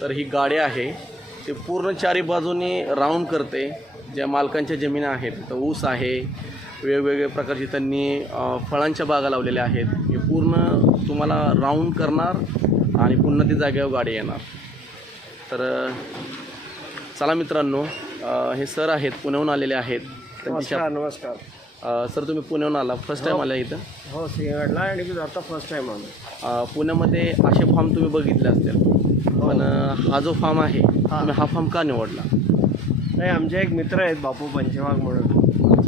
तर ही गाडी आहे. ते पूर्ण चारी बाजूनी राऊंड करते. ज्या मालकांच्या जमिनी आहेत तर ऊस आहे. वेगवेगळ्या प्रकारची त्यांनी फळांच्या बागा लावलेल्या आहेत. हे पूर्ण तुम्हाला राऊंड करणार आणि पुन्हा ती जागेवर गाडी येणार. तर चला मित्रांनो हे सर आहेत पुण्याहून आलेले आहेत. नमस्कार सर तुम्ही पुण्याहून आला. फर्स्ट टाईम आला इथं? हो सिंहगडला आणि आता फर्स्ट टाइम आलो. पुण्यामध्ये असे फार्म तुम्ही बघितले असतील. पण अ, हा जो फार्म आहे तुम्ही हा फार्म का निवडला? नाही आमचे एक मित्र आहेत बापू पंचवाग म्हणून.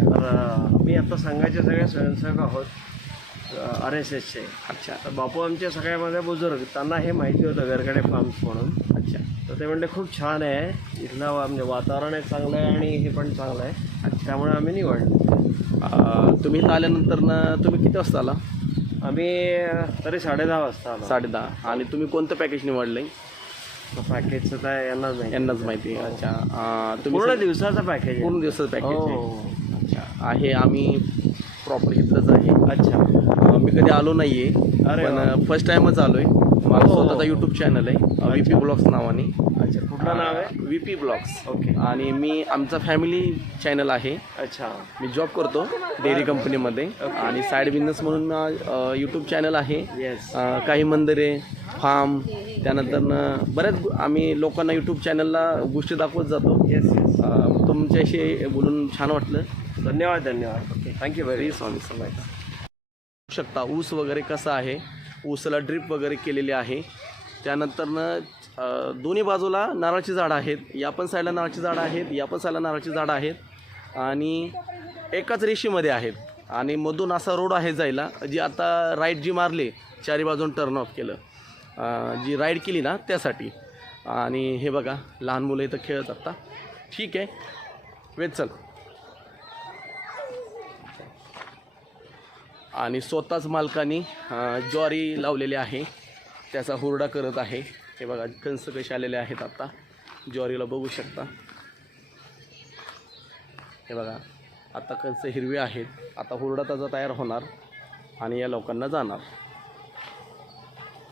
तर आम्ही आता संघाचे सगळे स्वयंसेवक आहोत आर एस एसचे अच्छा. तर बापू आमचे सगळ्यामध्ये बुजुर्ग त्यांना हे माहिती होतं गरगडे फार्म्स म्हणून. अच्छा. तर ते म्हणले खूप छान आहे. इथलं म्हणजे वातावरण एक चांगलं आहे आणि हे पण चांगलं आहे. त्यामुळे आम्ही निवडलं. तुम्ही इथं आल्यानंतर ना तुम्ही किती वाजता आला? आम्ही तरी साडे दहा वाजता आलो. साडे दहा आणि तुम्ही कोणतं पॅकेज निवडलंय? पॅकेजचं काय यांनाच नाही यांनाच माहिती. आहे. अच्छा. अ, तुम्ही पूर्ण सग- दिवसाचं पॅकेज पूर्ण दिवसाचं पॅकेज आहे. हो. अच्छा. आहे आम्ही प्रॉपर इथलंच आहे. अच्छा. अ, मी कधी आलो नाही आहे अरे पण फर्स्ट टाईमच आलो आहे माझं हो. स्वतःचा यूट्यूब चॅनल आहे व्ही पी ब्लॉग्स नावाने. अच्छा. कुठलं नाव आहे? V P vlogs okay. आणि मी आमचा फॅमिली चॅनल आहे. अच्छा. मी जॉब करतो डेअरी कंपनीमध्ये आणि साईड बिझनेस म्हणून यूट्यूब चॅनल आहे. येस अ, काही मंदिरे फार्म त्यानंतर बऱ्याच आम्ही लोकांना यूट्यूब चॅनलला गोष्टी दाखवत जातो. येस तुमच्याशी बोलून छान वाटलं. धन्यवाद धन्यवाद. ओके थँक्यू व्हेरी स्वामी बघू शकता ऊस वगैरे कसा आहे? ऊसाला ड्रिप वगैरे केलेली आहे. त्यानंतरनं दोन्ही बाजूला नारळाची झाडं आहेत. या पण साईडला नारळाची झाडं आहेत या पण साईडला नारळाची झाडं आहेत. आणि एकाच रेषेमध्ये आहेत. आणि मधून असा रोड आहे जायला जी आता राईट जी मारली चारी बाजून टर्न ऑफ केलं. जी राईड केली ना त्यासाठी. आणि हे बघा लहान मुलं इथं खेळत आत्ता. ठीक आहे. वेद चल. आणि स्वतःच मालकाने ज्वारी लावलेली आहे. त्याचा हुरडा करत आहे. हे बघा कंस कसे आलेले आहेत आत्ता. ज्वारीला बघू शकता. हे बघा आता कंस हिरवे आहेत. आता हुरडा त्याचा तयार होणार आणि या लोकांना जाणार.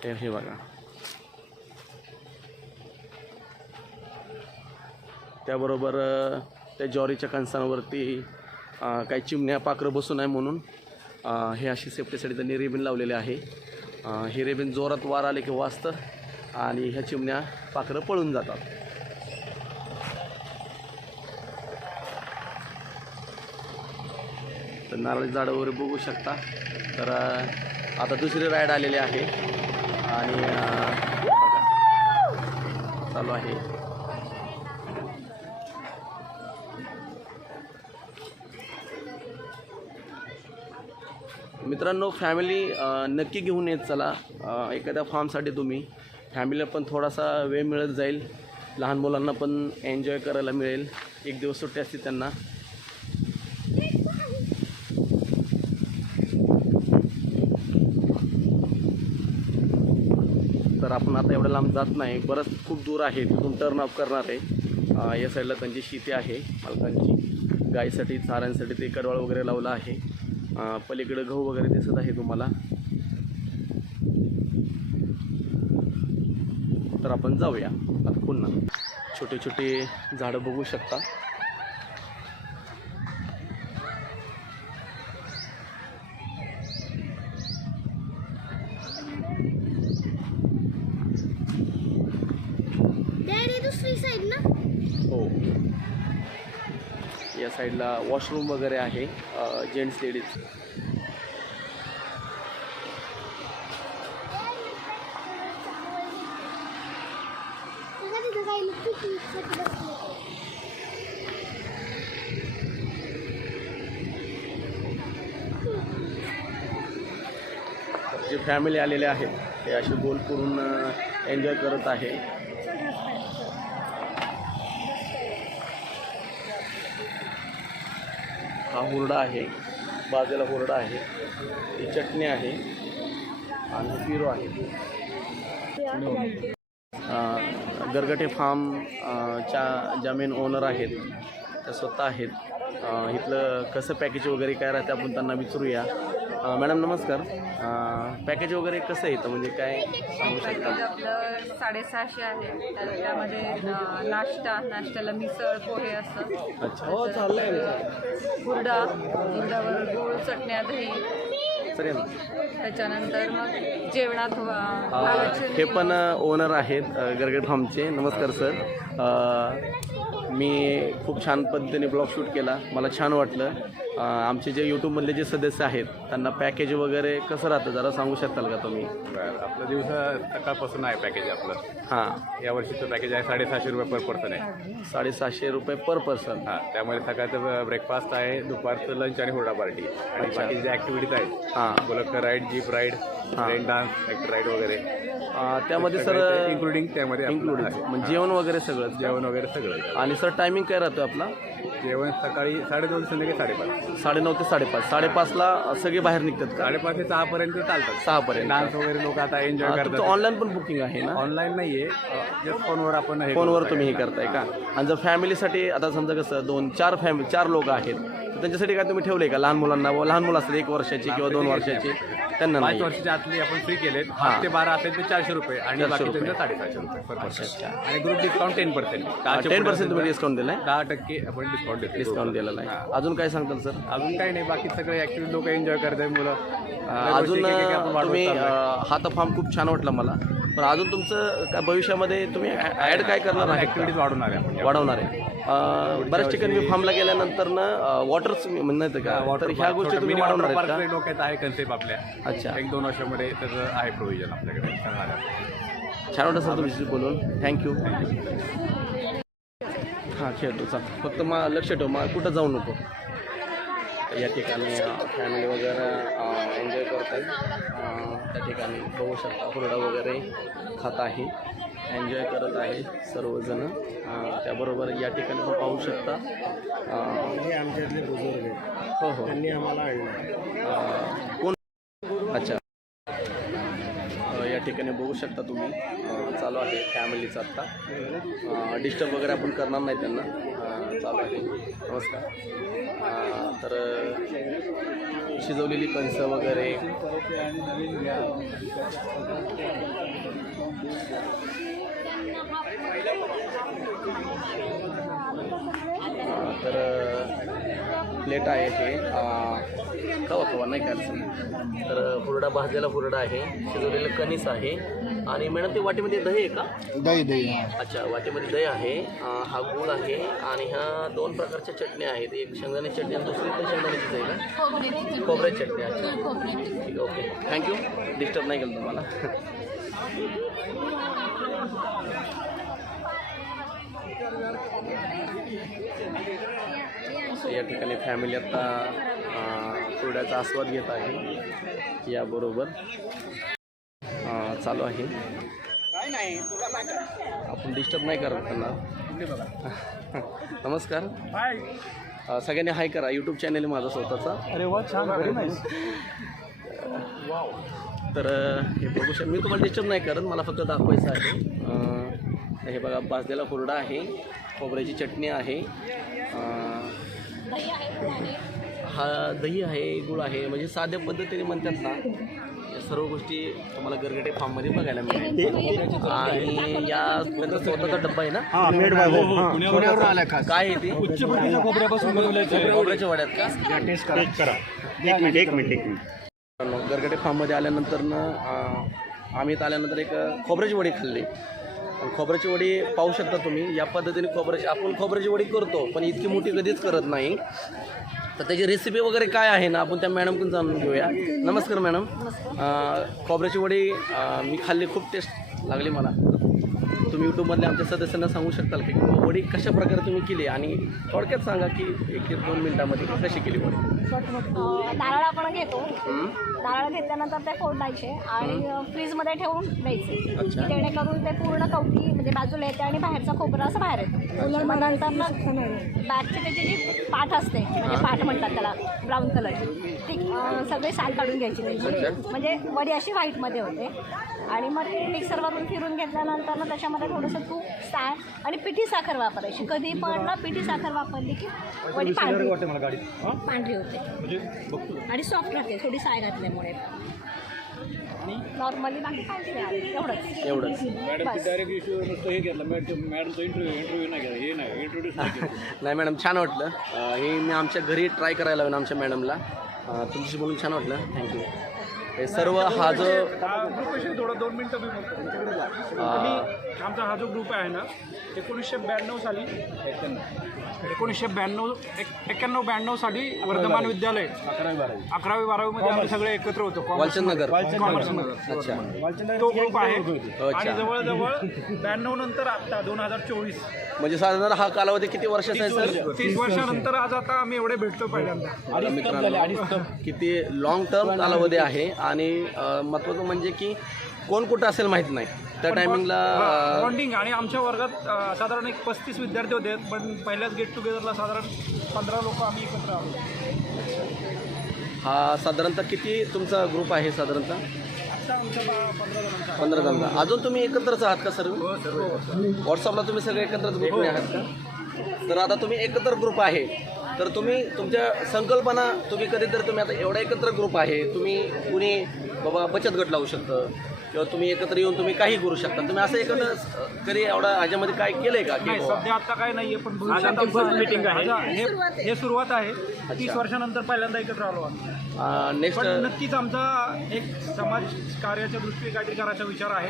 तर हे बघा. त्याबरोबर त्या ज्वारीच्या कणसांवरती काही चिमण्या पाखरं बसू नये म्हणून हे अशी सेफ्टीसाठी त्यांनी रेबीन लावलेले आहे. हे रेबीन जोरात वार आले की वाजतं आणि ह्या चिमण्या पाखरं पळून जातात. तर नारळी झाडं वगैरे बघू शकता. तर आता दुसरी राईड आलेली आहे. आणि चालू आहे. मित्रांनो फॅमिली नक्की घेऊन येत चला. एखाद्या फार्मसाठी तुम्ही. फॅमिलीला पण थोडासा वेळ मिळत जाईल. लहान मुलांना पण एन्जॉय करायला मिळेल. एक दिवस सुट्टी असते त्यांना तर आपण आता एवढं लांब जात नाही. बरंच खूप दूर आहे तिथून टर्न ऑफ करणार आहे. या साईडला त्यांची शेती आहे मालकांची. गाईसाठी चाऱ्यांसाठी ते कडवाळ वगैरे लावलं आहे. पलीकडं गहू वगैरे दिसत आहे तुम्हाला. तर आपण जाऊया. आता पुन्हा छोटे छोटे झाडं बघू शकता डॅडी दुसरी साईड ना हो या साईडला वॉशरूम वगैरे आहे जेंट्स लेडीज. जे फॅमिली आलेले आहेत ते असे गोल करून एन्जॉय करत आहे. हा हुरडा आहे बाजूला हुरडा आहे ही चटणी आहे आणि पिरो आहे. गरगटे फार्म च्या ज्या मेन ओनर आहेत त्या स्वतः आहेत. इथलं कसं पॅकेज वगैरे काय राहते आपण त्यांना विचारूया. मॅडम नमस्कार. पॅकेज वगैरे कसं येतं म्हणजे काय सांगू शकता? आपलं साडेसहाशे आहे. तर त्यामध्ये अं, नाश्ता नाश्त्याला मिसळ पोहे असतं अच्छा. हो चाललंय हुरडा हुरडावर गूळ चटण्या दही. चालेल त्याच्यानंतर मग जेवणात वा- अं, वालाचे- हे पण ओनर आहेत अं, गरगट फार्मचे नमस्कार सर. अं, मी खूप छान पद्धतीने ब्लॉग शूट केला. मला छान वाटलं. आमचे जे यूट्यूबमधले जे सदस्य आहेत त्यांना पॅकेज वगैरे कसं राहतं? जरा सांगू शकाल का तुम्ही? बरं आपलं दिवस सकाळपासून आहे पॅकेज आपलं. हां. या वर्षीचं पॅकेज आहे साडेसहाशे रुपये पर पर्सन आहे. साडेसहाशे रुपये पर पर्सन हां त्यामध्ये सकाळचं ब्रेकफास्ट आहे दुपारचं लंच आणि हुरडा पार्टी आणि अच्छा. बाकी ज्या ॲक्टिव्हिटीज आहेत हां. बोलकर राईड जीप राईड हां. ट्रेन डान्स राईड वगैरे. अं, त्यामध्ये सर इन्क्लुडिंग त्यामध्ये आपलं इन्क्लूड आहे. म्हणजे जेवण वगैरे सगळं जेवण वगैरे सगळं. आणि सर टायमिंग काय राहतो आपला? जेवण सकाळी साडेदोन संध्याकाळी साडेपाच. साडेनऊ ते साडेपाच. साडेपाचला सगळे बाहेर निघतात का? साडेपाच ते सहापर्यंत चालतात. सहापर्यंत. डान्स वगैरे लोक आता एन्जॉय तुमचं करतात. ऑनलाईन पण बुकिंग आहे ना? ऑनलाईन नाही आहे जस्ट फोनवर आपण हे फोनवर तुम्ही हे. करताय का? आणि जर फॅमिलीसाठी आता समजा कसं दोन चार फॅमिली चार लोक आहेत तर त्यांच्यासाठी काय तुम्ही ठेवले का? लहान मुलांना व लहान मुलं असतात एक वर्षाची किंवा दोन वर्षाची. त्यांना पाच नाही वर्षाच्या आतली आपण फ्री केलेत. पाच ते बारा असेल तर चारशे रुपये आणि 400 बाकी रुपये. त्यांचं साडेसहाशे रुपये. per person. अच्छा. आणि group discount ten percent ten percent तुम्ही डिस्काउंट दिलाय? दहा टक्के आपण डिस्काउंट देतो डिस्काउंट दिलेला आहे. अजून काय सांगताल सर? अजून काही नाही बाकी सगळे ऍक्टिव्हिटी लोक एन्जॉय करतात मुलं. दरवर्षी अजून तुम्ही हा तर फॉर्म खूप छान वाटला मला. पण अजून तुमचं काय भविष्यामध्ये तुम्ही ॲड काय करणार आहे ऍक्टिव्हिटीज वाढवणार आहे वाढवणार आहे. बऱ्याच ठिकाणी मी फार्मला गेल्यानंतर ना वॉटरच म्हणणं येतं का? तर ह्या गोष्टी तुम्ही वाढवणार आहेत डोक्यात आहे कन्सेप्ट आपल्या. अच्छा. एक दोन वर्षामध्ये त्याचं आहे प्रोव्हिजन आपल्याकडे. करणार आहे. छान वाटतं सर तुमच्याशी बोलून. थँक्यू हां खेळतो चाल. फक्त मग लक्ष ठेव मग कुठं जाऊ नको. या ठिकाणी फॅमिली वगैरे एन्जॉय करत आहेत त्या ठिकाणी बघू शकता हुरडा वगैरे खात आहे. एन्जॉय करत आहे सर्वजण. त्याबरोबर या ठिकाणी पण पाहू शकता. हे आमच्यातले बुजुर्ग आहेत. हो हो. त्यांनी आम्हाला कोण? अच्छा. ठिकाणी बघू शकता तुम्ही. चालू आहे फॅमिलीचं आत्ता. डिस्टर्ब वगैरे आपण करणार नाही त्यांना. चालू आहे. नमस्कार. तर शिजवलेली कणसं वगैरे. तर प्लेट आहे हे. कवा कवा नाही काय. तर हुरडा भाजलेला हुरडा आहे शिजवलेलं कणीस आहे. आणि मॅडम ते वाटीमध्ये दही आहे का? दही दही. अच्छा वाटीमध्ये दही आहे. हा गूळ आहे आणि ह्या दोन प्रकारच्या चटण्या आहेत. एक शेंगदाणे चटणी आणि दुसरी पण शेंगदाण्याचीच आहे का? खोबऱ्याची चटणी अच्छा. ठीक आहे ओके. थँक्यू डिस्टर्ब नाही केलं तुम्हाला. या ठिकाणी फॅमिली आता कुरड्याचा आस्वाद घेत आहे. याबरोबर अं, चालू आहे. आपण डिस्टर्ब नाही करत त्यांना. नमस्कार. सगळ्यांनी हाय करा. यूट्यूब चॅनल माझा स्वतःचा. अरे वा छान. तर हे बघू शक मी तुम्हाला डिस्टर्ब नाही करत मला फक्त दाखवायचं आहे. अं, हे बघा भाजलेला हुरडा आहे. खोबऱ्याची चटणी आहे. अं, हा दही आहे गुळ आहे म्हणजे साध्या पद्धतीने म्हणतात ना या सर्व गोष्टी तुम्हाला गरगटे फार्ममध्ये बघायला मिळेल आणि या स्वतःचा डब्बा आहे ना? पुण्यावरून आलाय खास. काय आहे ते? उच्च प्रतीच्या खोबऱ्यापासून बनवल्याचे खोबऱ्याच्या वड्यात का? टेस्ट करा. एक मिनिट एक मिनिट एक मिनिट. गरगटे फार्ममध्ये आल्यानंतर ना आम्ही इथं आल्यानंतर एक खोबऱ्याची वडी खाल्ली. खोबऱ्याची वडी पाहू शकता तुम्ही. या पद्धतीने खोबऱ्याची आपण खोबऱ्याची वडी करतो पण इतकी मोठी कधीच करत नाही. तर त्याची रेसिपी वगैरे काय आहे ना आपण त्या मॅडमकडून जाणून घेऊया. नमस्कार मॅडम खोबऱ्याची वडी मी खाल्ली खूप टेस्ट लागली मला. तुम्ही यूट्यूबमधल्या आमच्या सदस्यांना सांगू शकताल की वडी कशा प्रकारे तुम्ही केली आणि थोडक्यात सांगा की एक एक दोन मिनटामध्ये कशी केली वडी? नारळ आपण घेतो. हं? नारळ घेतल्यानंतर ते फोडायचे आणि फ्रीजमध्ये ठेवून द्यायचे. जेणेकरून ते पूर्ण कवटी म्हणजे बाजूला येते आणि बाहेरचा खोबरा असं बाहेर येतो. मग नंतर मग बॅगची त्याची जी पाठ असते म्हणजे पाठ म्हणतात त्याला ब्राऊन कलरची ती सगळी साल काढून घ्यायची त्याची. म्हणजे वडी अशी व्हाईटमध्ये होते. आणि मग ती मिक्सरवरून फिरून घेतल्यानंतर मग त्याच्यामध्ये थोडंसं तूप साय आणि पिठी साखर वापरायची. कधी पण ना पिठी साखर वापरली की वडी पांढरी. मला गाडी पांढरी होते. आणि सॉफ्ट राहते थोडी साय घातल्यामुळे. नॉर्मली बाकी काहीच नाही एवढंच. एवढंच. बस. डायरेक्ट इश्यू नुसतं हे घेतलं. मॅडम मॅडमचा इंटरव्ह्यू इंटरव्ह्यू नाही हे इंट्रोड्यूस मॅडम छान वाटलं. हे मी आमच्या घरी ट्राय करायला लावेन आमच्या मॅडमला. तुमच्याशी बोलून छान वाटलं. थँक्यू हे सर्व हा जो थोडं दोन मिनटं मी बोलतो आम्ही आमचा हा जो ग्रुप आहे ना एकोणीसशे ब्याण्णव साली एकोणीसशे ब्याण्णव एक एक्क्याण्णव ब्याण्णव साली वर्धमान विद्यालय अकरावी बारावी. अकरावी बारावीमध्ये आम्ही सगळे एकत्र होतो. वालचंद नगर. कॉमर्समध्ये. अच्छा. तो ग्रुप आहे. आणि जवळजवळ ब्याण्णव नंतर आता दोन हजार चोवीस. म्हणजे साधारण हा कालावधी किती वर्षाचा आहे सर? तीस वर्षानंतर आज आता आम्ही एवढे भेटतो पहिल्यांदा. मित्रांनो किती लॉंग टर्म कालावधी आहे आणि महत्त्वाचं म्हणजे की कोण कुठं असेल माहीत नाही. त्या टायमिंगला बॉन्डिंग आणि आमच्या वर्गात अ, साधारण एक पस्तीस विद्यार्थी होते पण पहिल्याच गेट टुगेदरला साधारण पंधरा लोक आम्ही एकत्र आलो हा साधारणतः किती तुमचा ग्रुप आहे साधारणतः? आता आमच्या बा- पंधरा जणांचा. पंधरा जण अजून तुम्ही एकत्रच आहात का सर्व? व्हॉट्सअपला तुम्ही सगळे एकत्रच ग्रुपने आहात का? तर आता तुम्ही एकत्र ग्रुप आहे. तर तुम्ही तुमच्या संकल्पना तुम्ही कधीतरी तुम्ही आता एवढा एकत्र ग्रुप आहे तुम्ही कुणी बाबा बचत गट लावू शकतं किंवा तुम्ही एकत्र येऊन तुम्ही काही करू शकता. तुम्ही असं एकत्र कधी एवढा ह्याच्यामध्ये काय केलंय का? की नाही सध्या आता काय नाहीये पण भविष्यात मीटिंग आहे. हे हे सुरुवात आहे. तीस वर्षानंतर पहिल्यांदा एकत्र आलो आम्ही. नेक्स्ट पण नक्कीच आमचा एक समाज कार्याच्या दृष्टीने काहीतरी करायचा विचार आहे.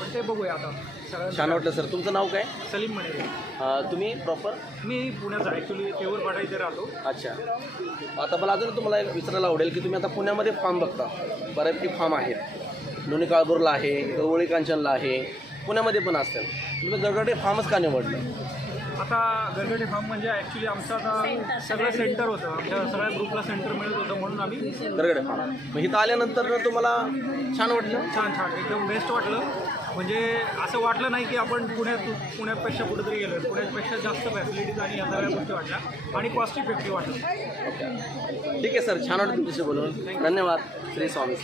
पण ते बघूया आता. छान वाटलं सर तुमचं नाव काय? सलीम म्हणे अं, तुम्ही प्रॉपर मी पुण्याचा ॲक्च्युली तेऊर पाडा इथे राहतो. अच्छा. आता मला अजून तुम्हाला एक विचारायला आवडेल की तुम्ही आता पुण्यामध्ये फार्म बघता. बऱ्यापैकी फार्म आहेत. लोणी काळभोरला आहे गवळी कांचनला आहे पुण्यामध्ये पण असतात. तुम्ही गडगडे फार्मच का निवडलं? आता गरगडे फार्म म्हणजे ॲक्च्युली आमचं आता सगळं सेंटर होतं. आमच्या सगळ्या ग्रुपला सेंटर मिळत होतं म्हणून आम्ही गडगडे फार्म. मग इथं आल्यानंतर ना तुम्हाला छान वाटलं? छान छान. एकदम बेस्ट वाटलं. म्हणजे असं वाटलं नाही की आपण पुण्यात पुण्यापेक्षा कुठेतरी गेलो पुण्यापेक्षा जास्त फॅसिलिटीज आणि या सगळ्या गोष्टी वाटल्या. आणि कॉस्ट इफेक्टिव्ह वाटलं. ठीक आहे सर. छान वाटलं तुमच्याशी बोलून. धन्यवाद. श्री स्वामी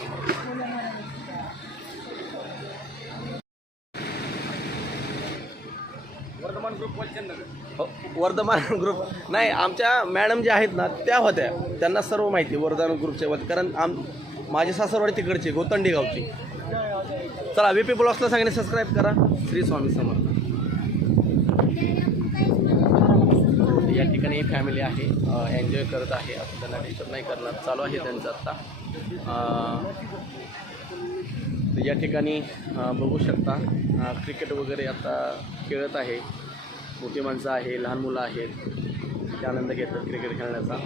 हो वर्धमान ग्रुप नाही आमच्या मॅडम ज्या आहेत ना त्या होत्या. त्यांना सर्व माहिती वर्धमान ग्रुपच्या होत्या कारण आम माझे सासरवाडी तिकडचे गोतंडी गावची. चला व्ही पी ब्लॉक्सला सांगणे सबस्क्राईब करा. श्री स्वामी समर्थ. या ठिकाणी फॅमिली आहे. एन्जॉय करत आहे. आपण त्यांना डिस्टर्ब नाही करणार. चालू आहे त्यांचं आत्ता. तर या ठिकाणी बघू शकता. क्रिकेट वगैरे आता खेळत आहे. मोठी माणसं आहे लहान मुलं आहेत. ते आनंद घेतात क्रिकेट खेळण्याचा.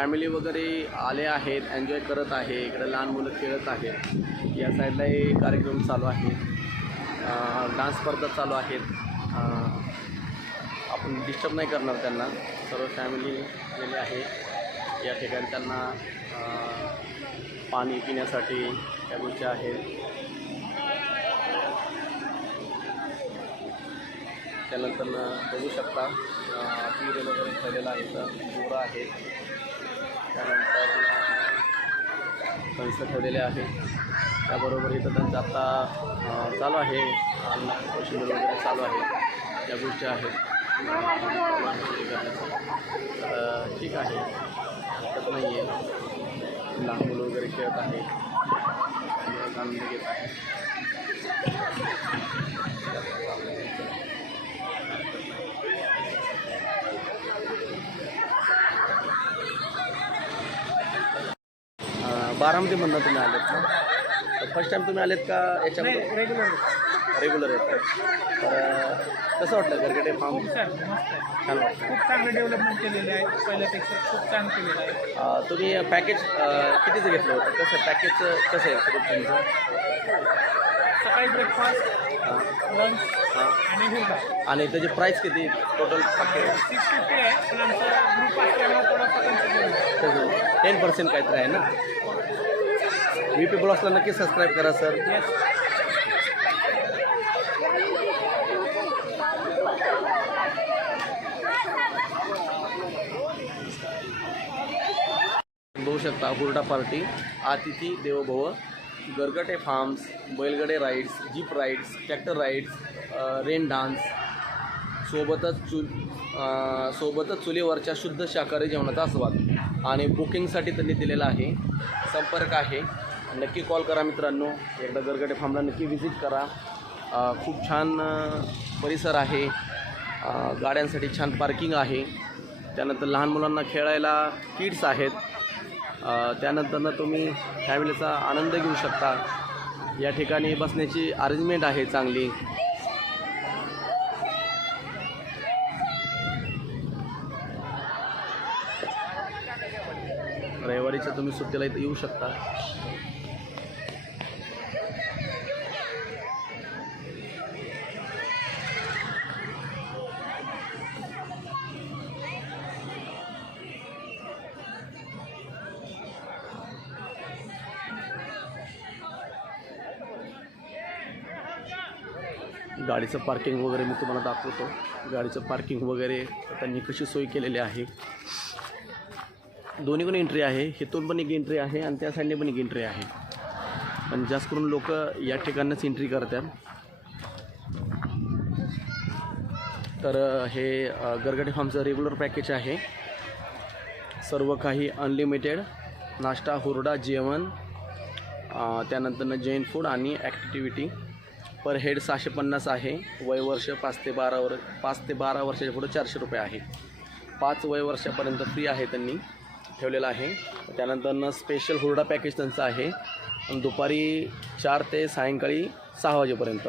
फॅमिली वगैरे आले आहेत एन्जॉय करत आहे इकडे लहान मुलं खेळत आहेत. या साईडलाही कार्यक्रम चालू आहे. डान्स स्पर्धा चालू आहेत. आपण डिस्टर्ब नाही करणार त्यांना. सर्व फॅमिली आलेली आहे. या ठिकाणी त्यांना पाणी पिण्यासाठी त्या गोष्टी आहेत. त्यानंतर बघू शकता पीर वगैरे ठेवलेलं आहे. तर बोरं आहेत त्यानंतर कंस ठेवलेले आहेत. त्याबरोबर इथं त्यांचं आत्ता चालू आहे. अन्न वगैरे चालू आहे. या गोष्टी आहेत. ठीक आहे. हरकत नाही आहे लहान मुलं वगैरे खेळत आहे. आनंद घेत आहे. बारामतीमधनं तुम्ही आलेत का फर्स्ट टाइम तुम्ही आलेत का याच्यामध्ये? रेग्युलर रेग्युलर येतात तर कसं वाटलं गरगटे फार्म छान वाटतं खूप चांगलं डेव्हलपमेंट केलेलं आहे. पहिल्यापेक्षा खूप छान केलेलं आहे. तुम्ही पॅकेज कितीचं घेतलं होतं? कसं पॅकेजचं कसं आहे स्वरूप तुमचं? सकाळी ब्रेकफास्ट लंच आणि आणि त्याची प्राईस किती? टोटल पॅकेज सिक्स फिफ्टी आहे. पण आमचा ग्रुप असल्यामुळे थोडासा कन्सिडर टेन पर्सेंट काहीतरी आहे ना? व्ही पी ब्लॉग्सला नक्की सबस्क्राईब करा सर बघू शकता हुरडा पार्टी अतिथी देवभव Gargate farms बैलगडे rides jeep rides tractor rides rain dance सोबतच चु अ, सोबतच चुलीवरच्या शुद्ध शाकाहारी जेवणाचा आस्वाद. आणि बुकिंगसाठी त्यांनी दिलेला आहे. संपर्क आहे. नक्की कॉल करा मित्रांनो. एकदा गरगडे फार्मला नक्की व्हिजिट करा. खूप छान परिसर आहे. गाड्यांसाठी छान पार्किंग आहे. त्यानंतर लहान मुलांना खेळायला किड्स आहेत. त्यानंतर त्यानंतरनं तुम्ही फॅमिलीचा आनंद घेऊ शकता. या ठिकाणी बसण्याची अरेंजमेंट आहे चांगली. रविवारीच्या तुम्ही सुट्टीला इथं येऊ शकता. गाडीचं पार्किंग वगैरे मी तुम्हाला दाखवतो. गाडीचं पार्किंग वगैरे त्यांनी कशी सोय केलेली आहे. दोन्ही पण एंट्री आहे. हेतून पण एक एंट्री आहे आणि त्या साईडने पण एक एंट्री आहे. पण जास्त करून लोक या ठिकाणच एंट्री करतात. तर हे अ, गरगटे फार्मचं रेग्युलर पॅकेज आहे. सर्व काही अनलिमिटेड नाश्ता हुरडा जेवण त्यानंतरनं जैन फूड आणि ॲक्टिव्हिटी पर हेड सहाशे पन्नास आहे वयवर्ष पाच ते बारा वर पाच ते बारा वर्षाच्या पुढे चारशे रुपये आहे. पाच वय वर्षापर्यंत फ्री आहे त्यांनी ठेवलेलं आहे. त्यानंतरनं स्पेशल हुरडा पॅकेज त्यांचं आहे. दुपारी चार ते सायंकाळी सहा वाजेपर्यंत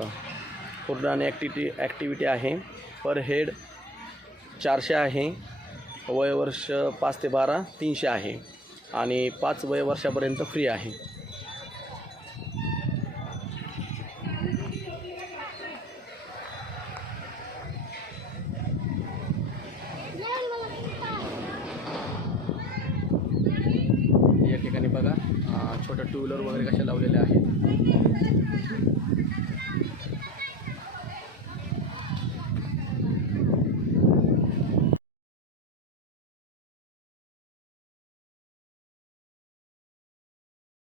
हुरडा आणि ॲक्टिविटी ॲक्टिव्हिटी आहे. पर हेड चारशे आहे. वयवर्ष पाच ते बारा तीनशे आहे. आणि पाच वय वर्षापर्यंत फ्री आहे.